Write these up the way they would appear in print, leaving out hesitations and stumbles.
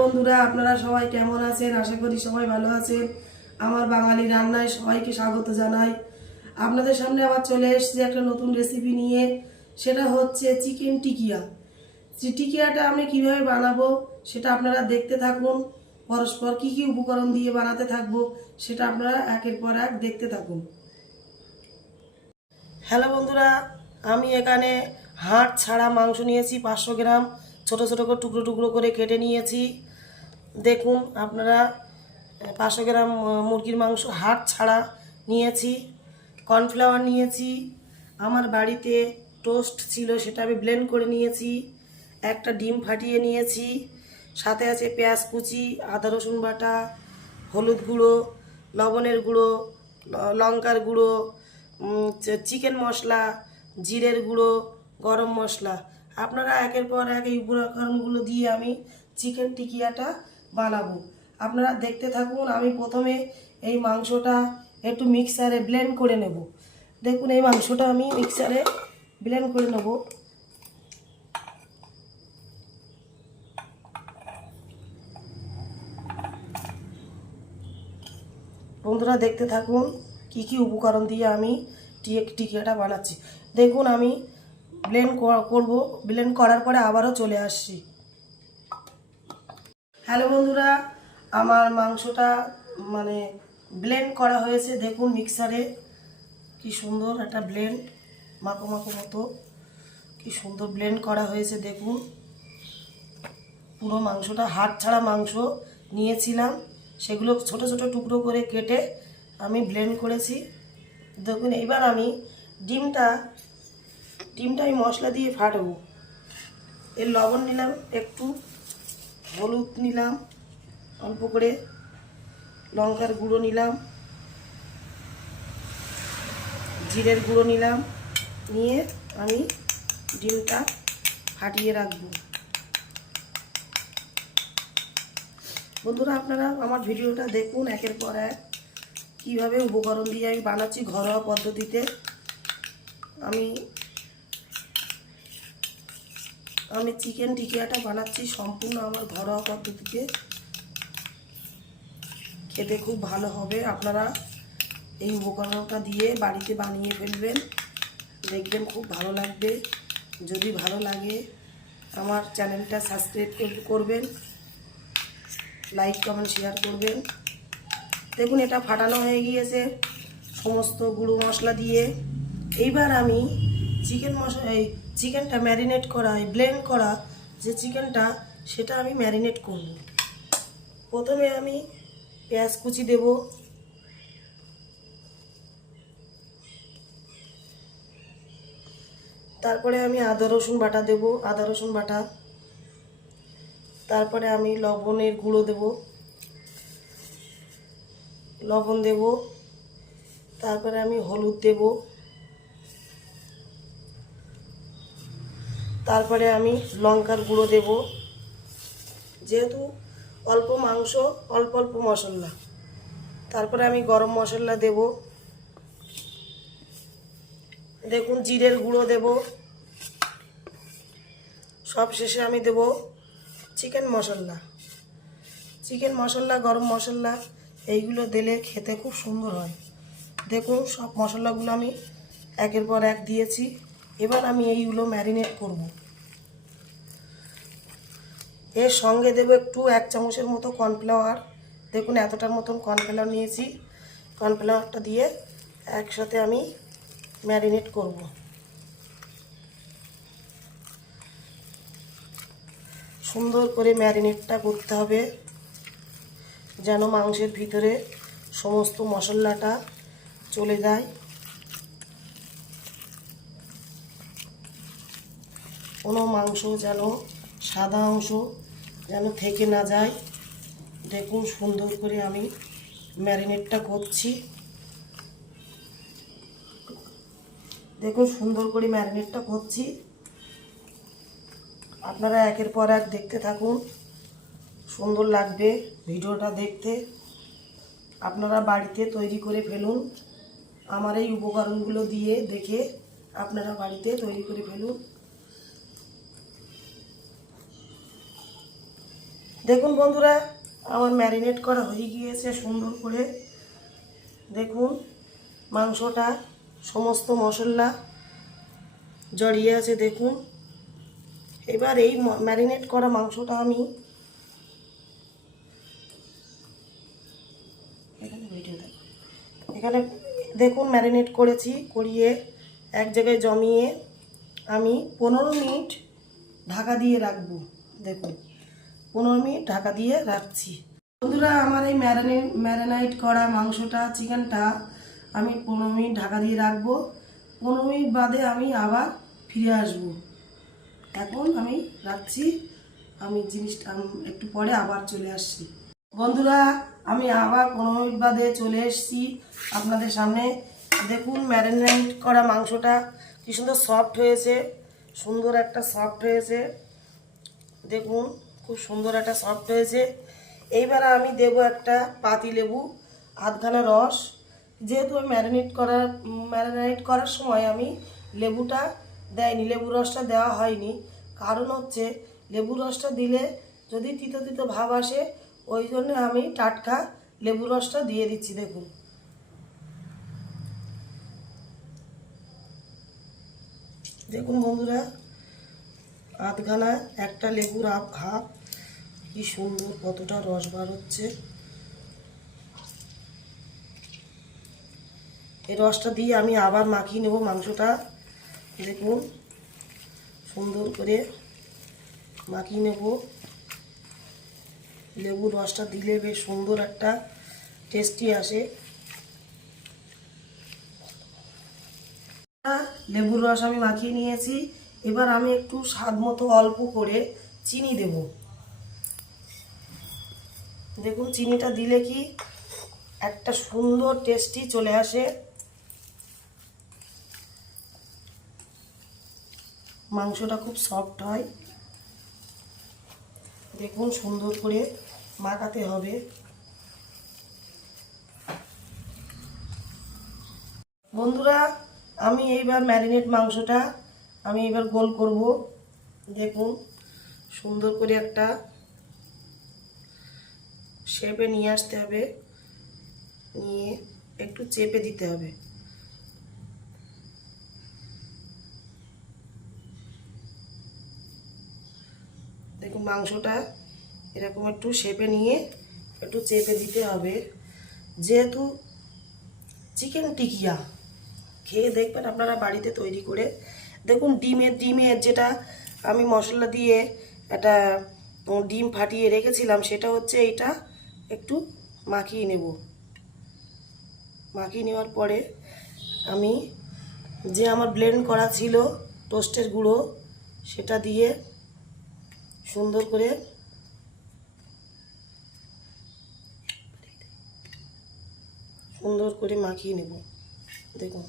বন্ধুরা, আপনারা সবাই কেমন আছেন? আশা করি সবাই ভালো আছেন। আমার বাঙালি রান্নায় সবাইকে স্বাগত জানাই। আপনাদের সামনে আবার চলে এসেছি একটা নতুন রেসিপি নিয়ে। সেটা হচ্ছে চিকেন টিকিয়া। টিকিয়াটা আমি কিভাবে বানাবো সেটা আপনারা দেখতে থাকুন। পরস্পর কি কি উপকরণ দিয়ে বানাতে থাকবো সেটা আপনারা একের পর এক দেখতে থাকুন। হ্যালো বন্ধুরা, আমি এখানে হাড় ছাড়া মাংস নিয়েছি 500 গ্রাম। ছোট ছোট করে টুকরো টুকরো করে কেটে নিয়েছি। দেখুন আপনারা 500 গ্রাম মুরগির মাংস হাড় ছাড়া নিয়েছি। কর্নফ্লাওয়ার নিয়েছি, আমার বাড়িতে টোস্ট ছিল সেটা আমি ব্লেন্ড করে নিয়েছি। একটা ডিম ফাটিয়ে নিয়েছি, সাথে আছে পেঁয়াজ কুচি, আদা রসুন বাটা, হলুদ গুঁড়ো, লবণের গুঁড়ো, লঙ্কার গুঁড়ো, চিকেন মশলা, জিরের গুঁড়ো, গরম মশলা। আপনারা একের পর এক এই উপকরণগুলো দিয়ে আমি চিকেন টিকিয়াটা বানাবো। আপনারা দেখতে থাকুন। আমি প্রথমে এই মাংসটা একটু মিক্সারে ব্লেন্ড করে নেব। দেখুন এই মাংসটা আমি মিক্সারে ব্লেন্ড করে নেব। বন্ধুরা দেখতে থাকুন কি কি উপকরণ দিয়ে আমি টিকিয়াটা বানাচ্ছি। দেখুন আমি ব্লেন্ড করব, ব্লেন্ড করার পরে আবারও চলে আসছি। হ্যালো বন্ধুরা, আমার মাংসটা ব্লেন্ড করা হয়েছে। দেখুন মিক্সারে কি সুন্দর একটা ব্লেন্ড, মাখো মাখো মতো কি সুন্দর ব্লেন্ড করা হয়েছে। দেখুন পুরো মাংসটা হাড় ছাড়া মাংস নিয়েছিলাম, সেগুলো ছোট ছোট টুকরো করে কেটে আমি ব্লেন্ড করেছি। দেখুন এইবার আমি ডিমটা আমি মশলা দিয়ে ফাটাবো। এর লবণ নিলাম একটু, হলুদ নিলাম অল্প করে, লঙ্কার গুঁড়ো নিলাম, জিরের গুঁড়ো নিলাম, নিয়ে আমি ডিমটা ফাটিয়ে রাখবো। বন্ধুরা আপনারা আমার ভিডিওটা দেখুন একের পর এক কীভাবে উপকরণ দিয়ে আমি বানাচ্ছি ঘরোয়া পদ্ধতিতে। আমি চিকেন টিকিয়াটা বানাচ্ছি সম্পূর্ণ আমার ঘরোয়া পদ্ধতিতে। খেতে খুব ভালো হবে। আপনারা এই উপকরণটা দিয়ে বাড়িতে বানিয়ে ফেলবেন, দেখবেন খুব ভালো লাগবে। যদি ভালো লাগে আমার চ্যানেলটা সাবস্ক্রাইব করবেন, লাইক কমেন্ট শেয়ার করবেন। দেখুন এটা ফাটানো হয়ে গিয়েছে সমস্ত গুঁড়ো মশলা দিয়ে। এইবার আমি চিকেনটা ম্যারিনেট করা, ব্লেন্ড করা যে চিকেনটা সেটা আমি ম্যারিনেট করব। প্রথমে আমি পেঁয়াজ কুচি দেব, তারপরে আমি আদা রসুন বাটা দেব, আদা রসুন বাটা। তারপরে আমি লবণের গুঁড়ো দেব, লবণ দেব। তারপরে আমি হলুদ দেব। তারপরে আমি লঙ্কার গুঁড়ো দেব। যেহেতু অল্প মাংস অল্প অল্প মশলা। তারপরে আমি গরম মশলা দেব। দেখুন জিরের গুঁড়ো দেব। সব শেষে আমি দেব চিকেন মশলা, গরম মশলা। এইগুলো দিলে খেতে খুব সুন্দর হয়। দেখুন সব মশলাগুলো আমি একের পর এক দিয়েছি। এবার আমি এইগুলো ম্যারিনেট করব। এর সঙ্গে দেব একটু 1 চামচের মতো কর্নফ্লাওয়ার। দেখুন এতটার মতন কর্নফ্লাওয়ার নিয়েছি। কর্নফ্লাওয়ারটা দিয়ে একসাথে আমি ম্যারিনেট করব। সুন্দর করে ম্যারিনেটটা করতে হবে যেন মাংসের ভিতরে সমস্ত মশলাটা চলে যায়। কোনো মাংস যেন সাদা অংশ যেন থেকে না যায়। দেখুন সুন্দর করে আমি ম্যারিনেটটা করছি। দেখুন সুন্দর করে ম্যারিনেটটা করছি। আপনারা একের পর এক দেখতে থাকুন, সুন্দর লাগবে ভিডিওটা দেখতে। আপনারা বাড়িতে তৈরি করে ফেলুন। আমার এই উপকরণগুলো দিয়ে দেখে আপনারা বাড়িতে তৈরি করে ফেলুন। দেখুন বন্ধুরা, আমার ম্যারিনেট করা হয়ে গিয়েছে সুন্দর করে। দেখুন মাংসটা সমস্ত মশলা জড়িয়ে আছে দেখুন। এবার এই ম্যারিনেট করা মাংসটা আমি এখানে দেখুন ম্যারিনেট করিয়ে এক জায়গায় জমিয়ে আমি 15 মিনিট ঢাকা দিয়ে রাখবো। দেখুন 15 মিনিট ঢাকা দিয়ে রাখছি। বন্ধুরা, আমার এই ম্যারিনেট করা মাংসটা, চিকেনটা আমি 15 মিনিট ঢাকা দিয়ে রাখবো। 15 মিনিট বাদে আমি আবার ফিরে আসব। এখন আমি রাখছি, আমি জিনিসটা একটু পরে আবার চলে আসছি। বন্ধুরা, আমি আবার 15 মিনিট বাদে চলে এসেছি আপনাদের সামনে। দেখুন ম্যারিনেট করা মাংসটা কি সুন্দর সফট হয়েছে, সুন্দর একটা সফট হয়েছে। দেখুন খুব সুন্দর একটা সফট হয়েছে। এইবার আমি দেব একটা পাতি লেবু আধখানা রস। যেহেতু আমি ম্যারিনেট করার সময় আমি লেবুটা দেয়নি, লেবু রসটা দেওয়া হয়নি। কারণ হচ্ছে লেবু রসটা দিলে যদি তিতো তিতো ভাব আসে, ওই জন্য আমি টাটকা লেবু রসটা দিয়ে দিচ্ছি। দেখুন দেখুন বন্ধুরা, আধখানা একটা লেবুর হাফ, কি সুন্দর কতটা রস বার হচ্ছে। এই রসটা দিয়ে আমি আবার মাখিয়ে নেব মাংসটা। দেখুন সুন্দর করে মাখিয়ে নেব। লেবুর রসটা দিলে বেশ সুন্দর একটা টেস্টি আসে। লেবুর রস আমি মাখিয়ে নিয়েছি। এবার আমি একটু স্বাদ মতো অল্প করে চিনি দেব। দেখুন চিনিটা দিলে কি একটা সুন্দর টেস্টি চলে আসে। মাংসটা খুব সফট হয়। দেখুন সুন্দর করে মাখাতে হবে। বন্ধুরা, আমি এইবার ম্যারিনেট মাংসটা আমি এবার গোল করব। দেখুন সুন্দর করে একটা শেপে নিয়ে আসতে হবে, নিয়ে একটু চেপে দিতে হবে। দেখুন মাংসটা এরকম একটু শেপে নিয়ে একটু চেপে দিতে হবে। যেহেতু চিকেন টিকিয়া খেয়ে দেখবেন আপনারা বাড়িতে তৈরি করে। দেখুন ডিমের যেটা আমি মশলা দিয়ে একটা ডিম ফাটিয়ে রেখেছিলাম, সেটা হচ্ছে এইটা একটু মাখিয়ে নেব। মাখিয়ে নেওয়ার পরে আমি যে আমার ব্লেন্ড করা ছিল টোস্টের গুঁড়ো, সেটা দিয়ে সুন্দর করে মাখিয়ে নেব। দেখুন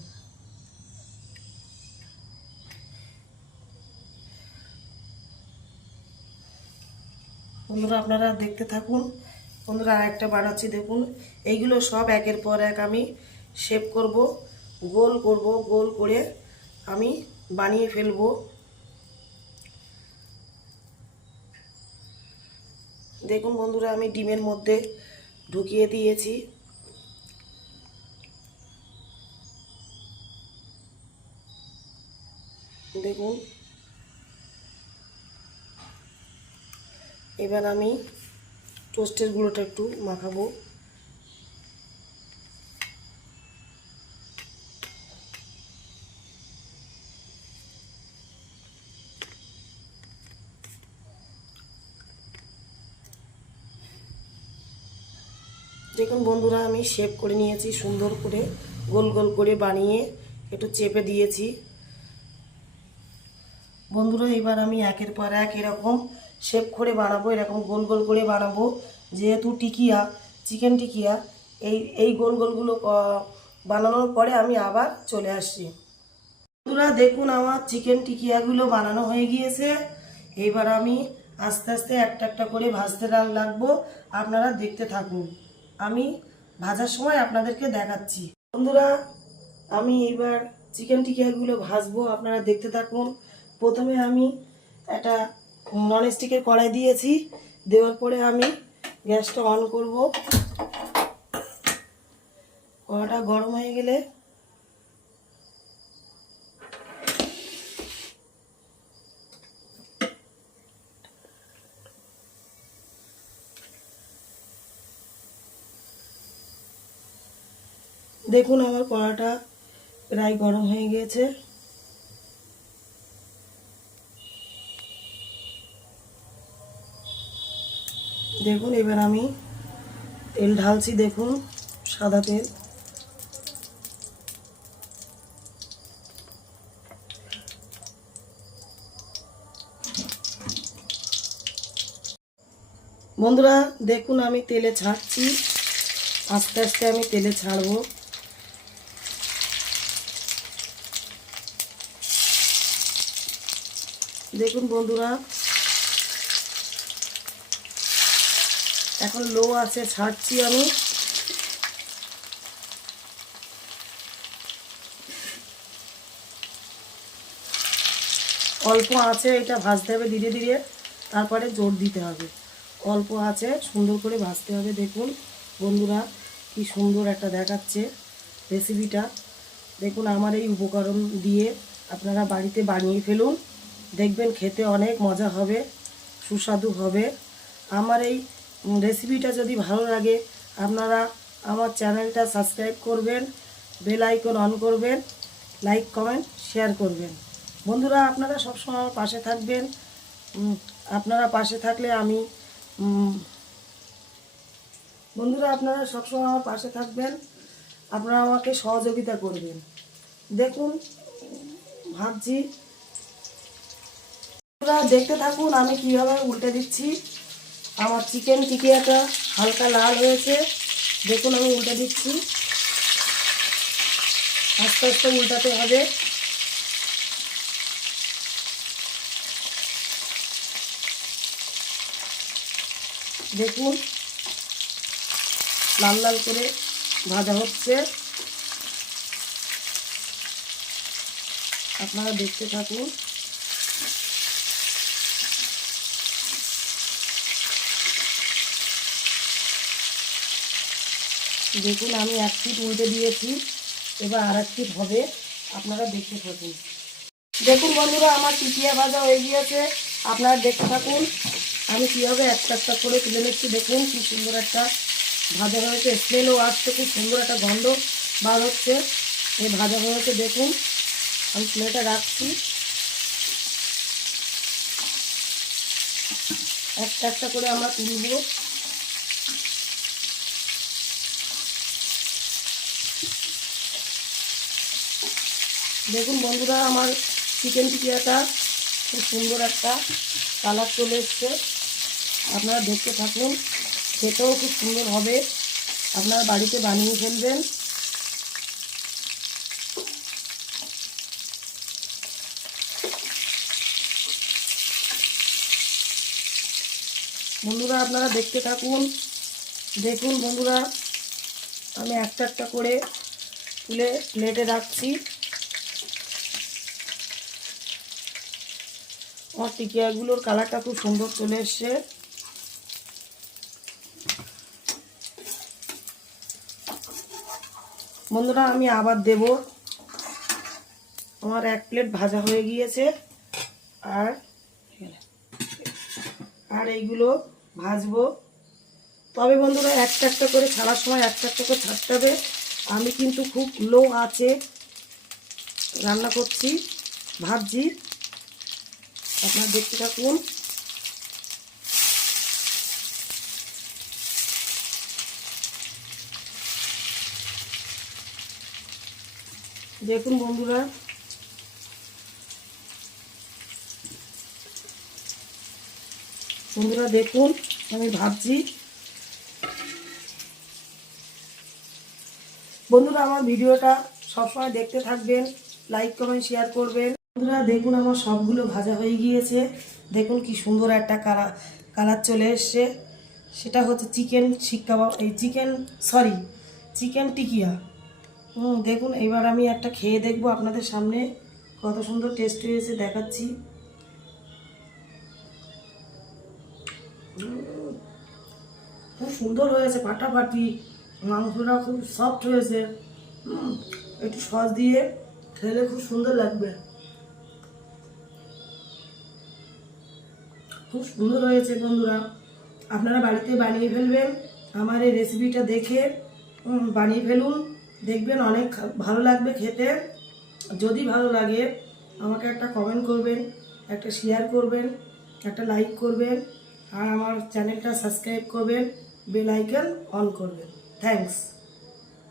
বন্ধুরা, আপনারা দেখতে থাকুন। বন্ধুরা, আর একটা বানাচ্ছি দেখুন। এইগুলো সব একের পর এক আমি শেপ করব, গোল করব, গোল করে আমি বানিয়ে ফেলবো। দেখুন বন্ধুরা, আমি ডিমের মধ্যে ঢুকিয়ে দিয়েছি। দেখুন এবার আমি টোস্টের গুঁড়োটা একটু মাখাবো। দেখুন বন্ধুরা, আমি শেপ করে নিয়েছি সুন্দর করে, গোল গোল করে বানিয়ে একটু চেপে দিয়েছি। বন্ধুরা, এবার আমি একের পর এক এরকম শেপ করে বানাবো, এরকম গোল গোল করে বানাবো। যেহেতু টিকিয়া, চিকেন টিকিয়া, এই গোল গোলগুলো বানানোর পরে আমি আবার চলে আসছি। বন্ধুরা দেখুন, আমার চিকেন টিকিয়াগুলো বানানো হয়ে গিয়েছে। এইবার আমি আস্তে আস্তে একটা একটা করে ভাজতে লাগবো। আপনারা দেখতে থাকুন, আমি ভাজার সময় আপনাদেরকে দেখাচ্ছি। বন্ধুরা, আমি এইবার চিকেন টিকিয়াগুলো ভাজবো, আপনারা দেখতে থাকুন। প্রথমে আমি একটা ননস্টিকের কড়াই দিয়েছি, দেওয়ার পরে আমি গ্যাসটা অন করব। কড়াটা গরম হয়ে গেলে দেখুন আমার কড়াটা প্রায় গরম হয়ে গিয়েছে। দেখুন এবার আমি তেল ঢালছি, দেখুন সাদা তেল। বন্ধুরা দেখুন আমি তেলে ছাড়ছি, আস্তে আস্তে আমি তেলে ছাড়বো। দেখুন বন্ধুরা এখন লো আছে, ছাড়ছি আমি। অল্প আছে, এটা ভাজতে হবে ধীরে ধীরে, তারপরে জোর দিতে হবে। অল্প আছে সুন্দর করে ভাজতে হবে। দেখুন বন্ধুরা কি সুন্দর একটা দেখাচ্ছে রেসিপিটা। দেখুন আমার এই উপকরণ দিয়ে আপনারা বাড়িতে বানিয়ে ফেলুন, দেখবেন খেতে অনেক মজা হবে, সুস্বাদু হবে। আমার এই রেসিপিটা যদি ভালো লাগে আপনারা আমার চ্যানেলটা সাবস্ক্রাইব করবেন, বেল আইকন অন করবেন, লাইক কমেন্ট শেয়ার করবেন। বন্ধুরা আপনারা সবসময় আমার পাশে থাকবেন। আপনারা পাশে থাকলে আমি বন্ধুরা আপনারা সবসময় আমার পাশে থাকবেন, আপনারা আমাকে সহযোগিতা করবেন। দেখুন ভাবছি, আপনারা দেখতে থাকুন আমি কীভাবে উল্টে দিচ্ছি। আমার চিকেন টিকিয়াটা হালকা লাল হয়েছে, দেখুন আমি উল্টে দিচ্ছি। আস্তে আস্তে উল্টাতে হবে। দেখুন লাল লাল করে ভাজা হচ্ছে, আপনারা দেখতে থাকুন। দেখুন আমি এক পিঠ উল্টে দিয়েছি, এবার আর এক পিঠ হবে, আপনারা দেখতে থাকুন। দেখুন বন্ধুরা আমার টিকিয়া ভাজা হয়ে গিয়েছে, আপনারা দেখতে থাকুন আমি কীভাবে একটা একটা করে তুলে নিচ্ছি। দেখুন কি সুন্দর একটা ভাজা হয়েছে, স্মেলও আসছে, খুব সুন্দর একটা গন্ধ বার হচ্ছে। এই ভাজা হয়েছে, দেখুন আমি প্লেটে রাখছি, একটা একটা করে আমরা তুলব। দেখুন বন্ধুরা আমার চিকেন টিকিয়াটা খুব সুন্দর একটা কালার চলে এসছে, আপনারা দেখতে থাকুন, খেতেও খুব সুন্দর হবে, আপনারা বাড়িতে বানিয়ে ফেলবেন। বন্ধুরা আপনারা দেখতে থাকুন। দেখুন বন্ধুরা আমি একটা একটা করে তুলে প্লেটে রাখছি। আমার টিকিয়াগুলোর কালারটা খুব সুন্দর চলে এসছে। বন্ধুরা আমি আবার দেব, আমার এক প্লেট ভাজা হয়ে গিয়েছে, আর এইগুলো ভাজবো। তবে বন্ধুরা একটা একটা করে ছাড়ার সময় একটা একটা করে ছাড়তে হবে। আমি কিন্তু খুব লো আঁচে রান্না করছি, ভাজছি, আপনারা দেখতে থাকুন। দেখুন বন্ধুরা দেখুন আমি ভাবছি। বন্ধুরা আমার ভিডিওটা সবসময় দেখতে থাকবেন, লাইক কমেন্ট শেয়ার করবেন। বন্ধুরা দেখুন আমার সবগুলো ভাজা হয়ে গিয়েছে, দেখুন কি সুন্দর একটা কালার চলে এসছে। সেটা হচ্ছে চিকেন শিক কাবাব, এই চিকেন টিকিয়া। দেখুন এবার আমি একটা খেয়ে দেখবো আপনাদের সামনে, কত সুন্দর টেস্ট হয়েছে দেখাচ্ছি। খুব সুন্দর হয়েছে, ফাটাফাটি, মাংসটা খুব সফট হয়েছে। একটু সস দিয়ে খেলে খুব সুন্দর লাগবে। খুব সুন্দর হয়েছে বন্ধুরা, আপনারা বাড়িতে বানিয়ে ফেলবেন। আমার এই রেসিপিটা দেখে বানিয়ে ফেলুন, দেখবেন অনেক ভালো লাগবে খেতে। যদি ভালো লাগে আমাকে একটা কমেন্ট করবেন, একটা শেয়ার করবেন, একটা লাইক করবেন, আর আমার চ্যানেলটা সাবস্ক্রাইব করবেন, বেল আইকন অন করবেন। থ্যাঙ্কস।